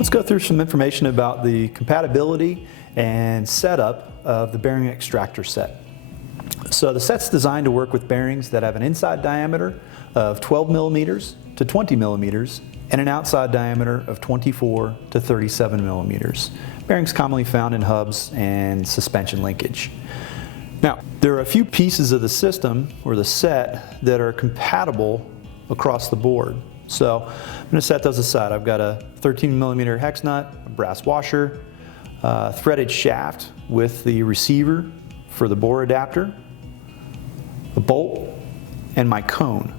Let's go through some information about the compatibility and setup of the bearing extractor set. So the set's designed to work with bearings that have an inside diameter of 12 millimeters to 20 millimeters and an outside diameter of 24 to 37 millimeters. Bearings commonly found in hubs and suspension linkage. Now, there are a few pieces of the system or the set that are compatible across the board. So I'm going to set those aside. I've got a 13 millimeter hex nut, a brass washer, a threaded shaft with the receiver for the bore adapter, a bolt, and my cone.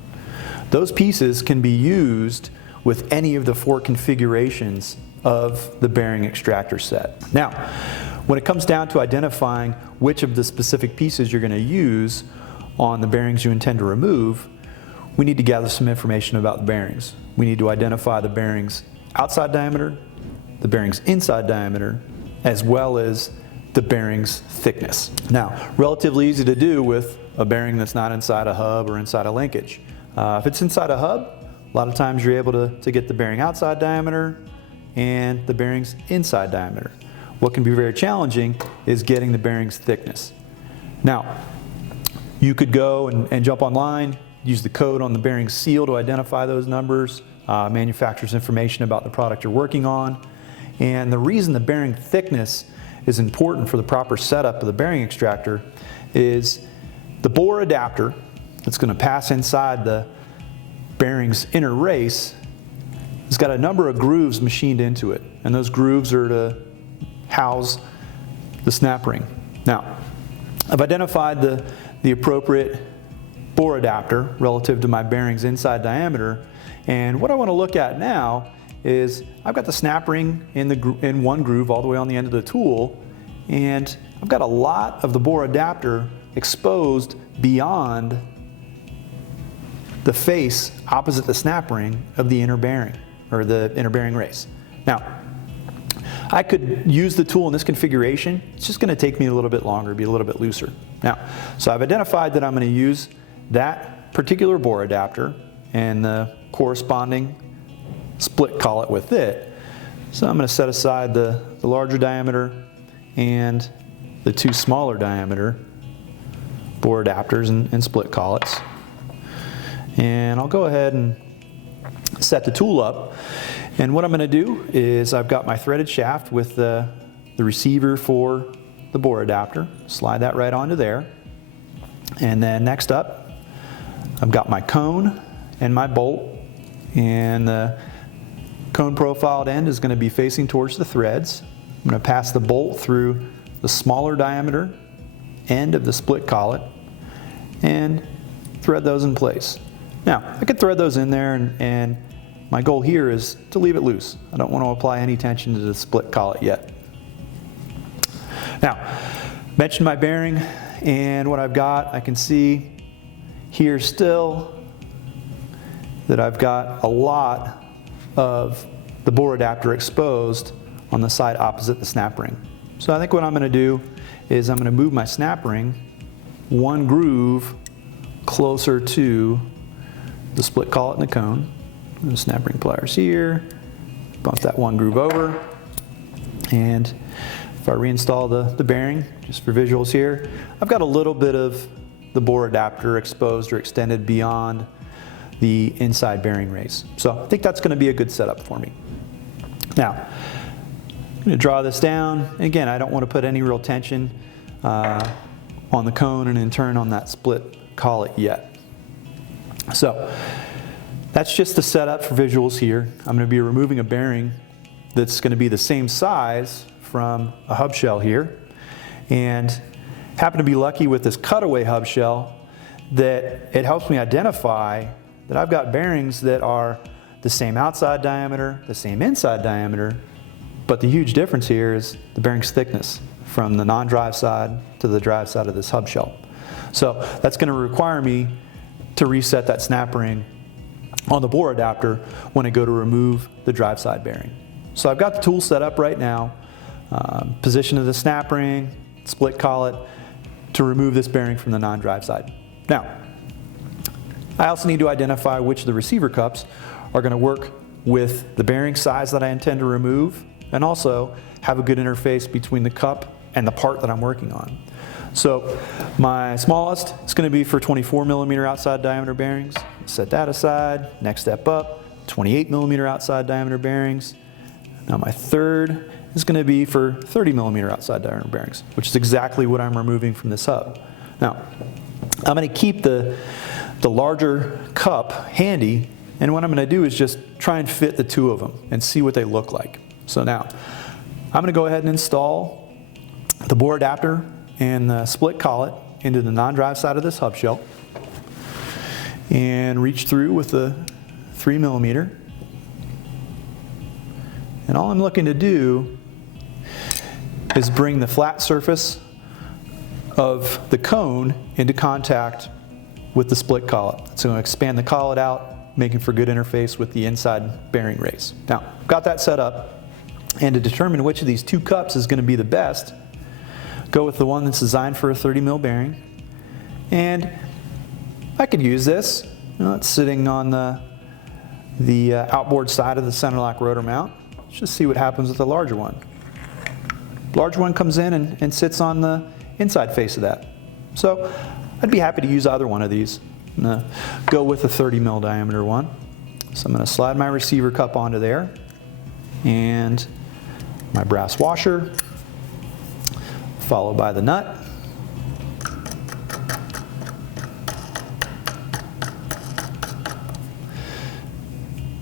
Those pieces can be used with any of the 4 configurations of the bearing extractor set. Now, when it comes down to identifying which of the specific pieces you're going to use on the bearings you intend to remove, we need to gather some information about the bearings. We need to identify the bearings outside diameter, the bearings inside diameter, as well as the bearing's thickness. Now, relatively easy to do with a bearing that's not inside a hub or inside a linkage. If it's inside a hub, a lot of times you're able to get the bearing outside diameter and the bearing's inside diameter. What can be very challenging is getting the bearing's thickness. Now, you could go and jump online, use the code on the bearing seal to identify those numbers, manufacturer's information about the product you're working on. And the reason the bearing thickness is important for the proper setup of the bearing extractor is the bore adapter that's going to pass inside the bearing's inner race has got a number of grooves machined into it, and those grooves are to house the snap ring. Now, I've identified the appropriate bore adapter relative to my bearing's inside diameter, and what I want to look at now is I've got the snap ring in one groove all the way on the end of the tool, and I've got a lot of the bore adapter exposed beyond the face opposite the snap ring of the inner bearing, or the inner bearing race. Now, I could use the tool in this configuration. It's just going to take me a little bit longer, be a little bit looser. Now, so I've identified that I'm going to use that particular bore adapter and the corresponding split collet with it. So I'm going to set aside the larger diameter and the 2 smaller diameter bore adapters and split collets. And I'll go ahead and set the tool up. And what I'm going to do is I've got my threaded shaft with the receiver for the bore adapter. Slide that right onto there. And then next up, I've got my cone and my bolt. And the cone profiled end is going to be facing towards the threads. I'm going to pass the bolt through the smaller diameter end of the split collet and thread those in place. Now, I could thread those in there, and my goal here is to leave it loose. I don't want to apply any tension to the split collet yet. Now, mentioned my bearing and what I've got. I can see here still that I've got a lot of the bore adapter exposed on the side opposite the snap ring. So I think what I'm going to do is I'm going to move my snap ring 1 groove closer to the split collet and the cone. The snap ring pliers here, bump that 1 groove over, and if I reinstall the bearing, just for visuals here, I've got a little bit of the bore adapter exposed or extended beyond the inside bearing race. So I think that's going to be a good setup for me. Now, I'm going to draw this down. And again, I don't want to put any real tension on the cone and in turn on that split collet yet. So that's just the setup for visuals here. I'm going to be removing a bearing that's going to be the same size from a hub shell here, and happen to be lucky with this cutaway hub shell that it helps me identify that I've got bearings that are the same outside diameter, the same inside diameter, but the huge difference here is the bearing's thickness from the non-drive side to the drive side of this hub shell. So that's going to require me to reset that snap ring on the bore adapter when I go to remove the drive side bearing. So I've got the tool set up right now, position of the snap ring, split collet, to remove this bearing from the non-drive side. Now, I also need to identify which of the receiver cups are going to work with the bearing size that I intend to remove, and also have a good interface between the cup and the part that I'm working on. So my smallest is going to be for 24 millimeter outside diameter bearings. Set that aside. Next step up, 28 millimeter outside diameter bearings. Now my third is going to be for 30 millimeter outside diameter bearings, which is exactly what I'm removing from this hub. Now, I'm going to keep the larger cup handy, and what I'm going to do is just try and fit the two of them and see what they look like. So now, I'm going to go ahead and install the bore adapter and the split collet into the non-drive side of this hub shell, and reach through with the 3 millimeter. And all I'm looking to do is bring the flat surface of the cone into contact with the split collet. So I'm going to expand the collet out, making for good interface with the inside bearing race. Now, I've got that set up, and to determine which of these two cups is going to be the best, go with the one that's designed for a 30 mil bearing. And I could use this. It's sitting on the outboard side of the center lock rotor mount. Let's just see what happens with the larger one. The larger one comes in and sits on the inside face of that. So I'd be happy to use either one of these. I'm going to go with the 30 mil diameter one. So I'm going to slide my receiver cup onto there, and my brass washer, followed by the nut.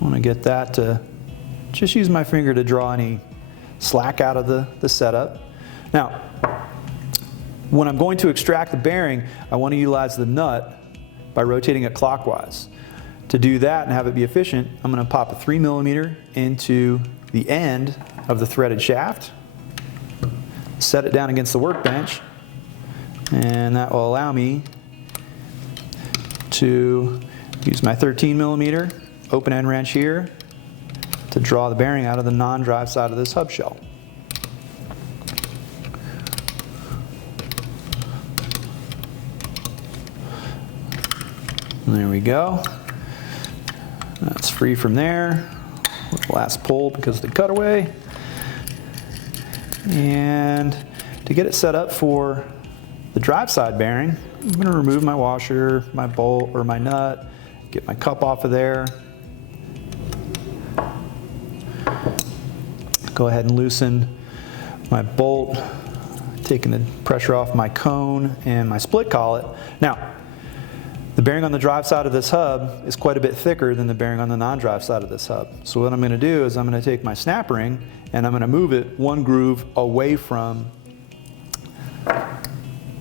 I want to get that to just use my finger to draw any slack out of the setup. Now, when I'm going to extract the bearing, I want to utilize the nut by rotating it clockwise. To do that and have it be efficient, I'm going to pop a 3 millimeter into the end of the threaded shaft, set it down against the workbench, and that will allow me to use my 13 millimeter open end wrench here to draw the bearing out of the non-drive side of this hub shell. There we go. That's free from there. Last pull because of the cutaway. And to get it set up for the drive side bearing, I'm going to remove my washer, my bolt, or my nut, get my cup off of there. Go ahead and loosen my bolt, taking the pressure off my cone and my split collet. Now, the bearing on the drive side of this hub is quite a bit thicker than the bearing on the non-drive side of this hub. So what I'm going to do is I'm going to take my snap ring and I'm going to move it one groove away from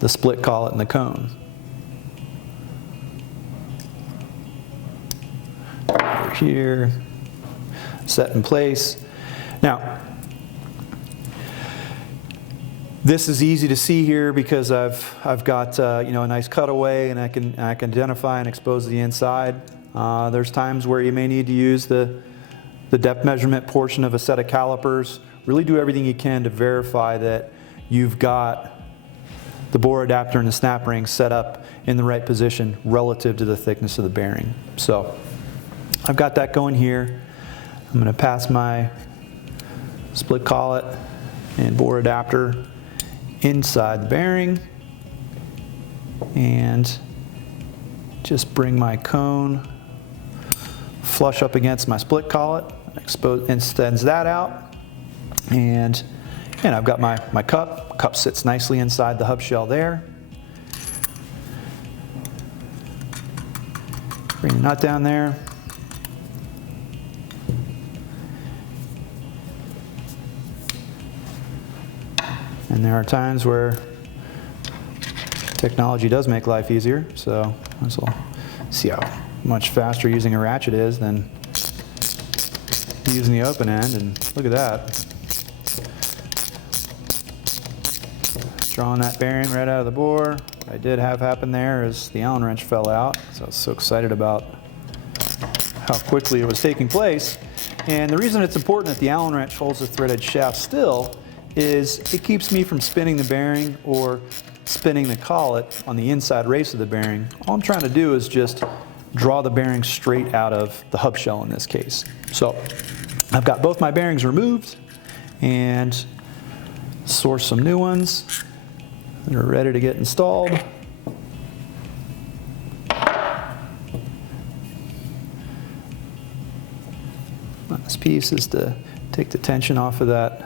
the split collet and the cone. Over here, set in place. Now, this is easy to see here because I've got a nice cutaway, and I can identify and expose the inside. There's times where you may need to use the depth measurement portion of a set of calipers. Really do everything you can to verify that you've got the bore adapter and the snap ring set up in the right position relative to the thickness of the bearing. So I've got that going here. I'm going to pass my split collet and bore adapter inside the bearing and just bring my cone flush up against my split collet, extends that out, and I've got my cup. Cup sits nicely inside the hub shell there. Bring the nut down there. And there are times where technology does make life easier, so we'll see how much faster using a ratchet is than using the open end, and look at that. Drawing that bearing right out of the bore. What I did have happen there is the Allen wrench fell out, so I was so excited about how quickly it was taking place. And the reason it's important that the Allen wrench holds the threaded shaft still is it keeps me from spinning the bearing or spinning the collet on the inside race of the bearing. All I'm trying to do is just draw the bearing straight out of the hub shell in this case. So I've got both my bearings removed and source some new ones that are ready to get installed. This piece is to take the tension off of that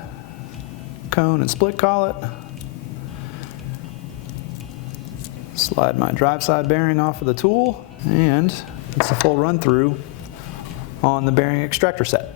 cone and split collet. Slide my drive side bearing off of the tool, and it's a full run through on the bearing extractor set.